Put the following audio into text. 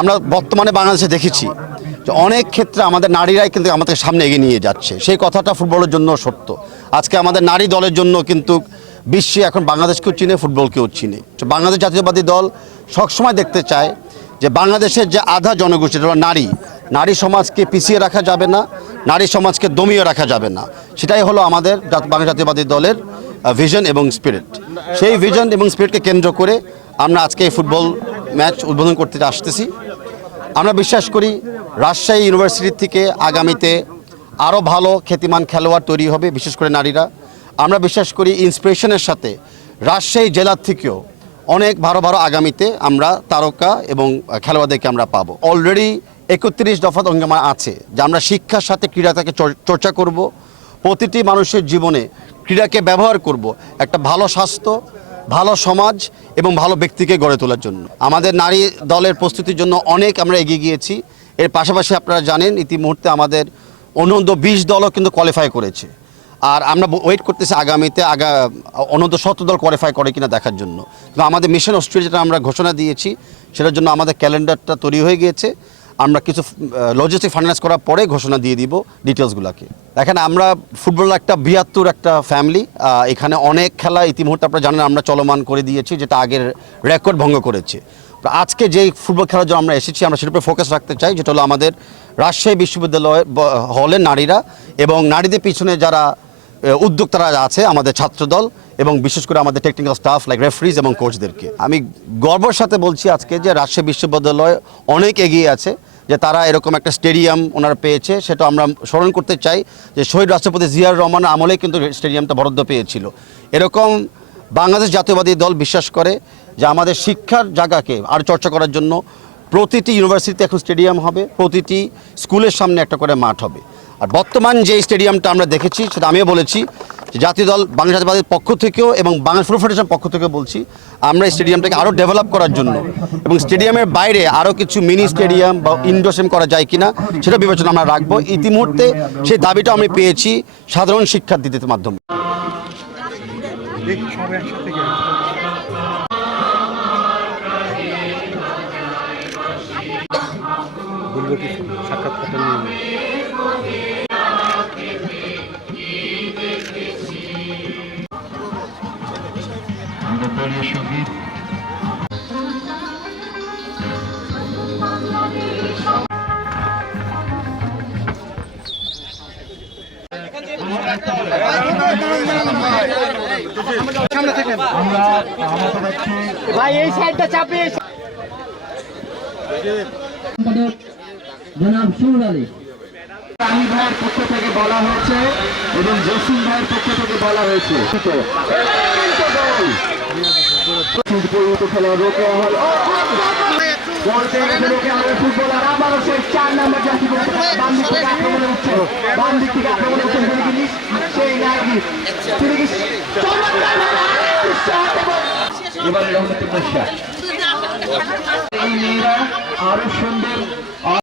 আমরা বর্তমানে বাংলাদেশে দেখেছি যে অনেক ক্ষেত্রে আমাদের নারীরাই কিন্তু আমাদের সামনে এগিয়ে নিয়ে যাচ্ছে। সেই কথাটা ফুটবলের জন্য সত্য। আজকে আমাদের নারী দলের জন্য কিন্তু বিশ্বে এখন বাংলাদেশকেও চিনে, ফুটবলকেও চিনে। বাংলাদেশ জাতীয়তাবাদী দল সবসময় দেখতে চায় যে বাংলাদেশের যে আধা জনগোষ্ঠী নারী, নারী সমাজকে পিছিয়ে রাখা যাবে না, নারী সমাজকে দমিয়ে রাখা যাবে না। সেটাই হলো আমাদের বাংলাদেশ জাতীয়তাবাদী দলের ভিশন এবং স্পিরিট। সেই ভিশন এবং স্পিরিটকে কেন্দ্র করে আমরা আজকে এই ফুটবল ম্যাচ উদ্বোধন করতে আসতেছি। আমরা বিশ্বাস করি রাজশাহী ইউনিভার্সিটি থেকে আগামীতে আরও ভালো খ্যাতিমান খেলোয়াড় তৈরি হবে, বিশেষ করে নারীরা। আমরা বিশ্বাস করি ইন্সপিরেশনের সাথে রাজশাহী জেলার থেকেও অনেক ভালো ভালো আগামীতে আমরা তারকা এবং খেলোয়াড়দেরকে আমরা পাবো। অলরেডি 31 দফা অঙ্গীকার আছে যে আমরা শিক্ষার সাথে ক্রীড়াটাকে চর্চা করব, প্রতিটি মানুষের জীবনে ক্রীড়াকে ব্যবহার করব একটা ভালো স্বাস্থ্য, ভালো সমাজ এবং ভালো ব্যক্তিকে গড়ে তোলার জন্য। আমাদের নারী দলের প্রস্তুতির জন্য অনেক আমরা এগিয়ে গিয়েছি। এর পাশাপাশি আপনারা জানেন ইতিমুহূর্তে আমাদের অনূর্ধ্ব 20 দলও কিন্তু কোয়ালিফাই করেছে। আর আমরা ওয়েট করতেছি আগামীতে অনূর্ধ্ব 17 দল কোয়ালিফাই করে কিনা দেখার জন্য। কিন্তু আমাদের মিশন অস্ট্রেলিয়া যেটা আমরা ঘোষণা দিয়েছি সেটার জন্য আমাদের ক্যালেন্ডারটা তৈরি হয়ে গিয়েছে। আমরা কিছু লজিস্টিক ফাইন্যান্স করার পরে ঘোষণা দিয়ে দিব ডিটেলসগুলোকে। দেখেন আমরা ফুটবল একটা বৃহত্তর একটা ফ্যামিলি। এখানে অনেক খেলা ইতিমুহূর্তে আপনারা জানেন আমরা চলমান করে দিয়েছি, যেটা আগের রেকর্ড ভঙ্গ করেছে। আজকে যেই ফুটবল খেলার জন্য আমরা এসেছি আমরা সেটার উপরে ফোকাস রাখতে চাই, যেটা হলো আমাদের রাজশাহী বিশ্ববিদ্যালয় হলের নারীরা এবং নারীদের পিছনে যারা উদ্যোক্তারা আছে, আমাদের ছাত্রদল এবং বিশেষ করে আমাদের টেকনিক্যাল স্টাফ লাইক রেফারিজ এবং কোচদেরকে। আমি গর্বের সাথে বলছি আজকে যে রাজশাহী বিশ্ববিদ্যালয় অনেক এগিয়ে আছে, যে তারা এরকম একটা স্টেডিয়াম ওনারা পেয়েছে। সেটা আমরা স্মরণ করতে চাই যে শহীদ রাষ্ট্রপতি জিয়াউর রহমানের আমলেই কিন্তু স্টেডিয়ামটা বরাদ্দ পেয়েছিল। এরকম বাংলাদেশ জাতীয়তাবাদী দল বিশ্বাস করে যে আমাদের শিক্ষার জায়গাকে আর চর্চা করার জন্য প্রতিটি ইউনিভার্সিটিতে এখন স্টেডিয়াম হবে, প্রতিটি স্কুলের সামনে একটা করে মাঠ হবে। আর বর্তমান যে স্টেডিয়ামটা আমরা দেখেছি সেটা আমিও বলেছি যে জাতীয় দল বাংলাদেশ জাতীয়তাবাদীর পক্ষ থেকেও এবং বাংলাদেশ ফুটবল ফেডারেশনের পক্ষ থেকেও বলছি আমরা এই স্টেডিয়ামটাকে আরও ডেভেলপ করার জন্য এবং স্টেডিয়ামের বাইরে আরও কিছু মিনি স্টেডিয়াম বা ইনডোর স্টেডিয়াম করা যায় কিনা সেটা বিবেচনা আমরা রাখবো। ইতিমধ্যে সেই দাবিটা আমি পেয়েছি সাধারণ শিক্ষার্থীদের মাধ্যমে। ভাই এই সাইডটা চাপে জনাব সুর আলী আমি ভাইয়ের পক্ষ থেকে বলা হয়েছে এবং জসিম ভাইয়ের পক্ষ থেকে বলা হয়েছে ফুটবলার আবারও সেই 4 নম্বর জাতি বাম দিক থেকে আক্রমণে উঠছে, বাম দিক থেকে আক্রমণে উঠছেন সেই নাগি এবার রহমতুল্লাহ এই মেয়েরা আরো সুন্দর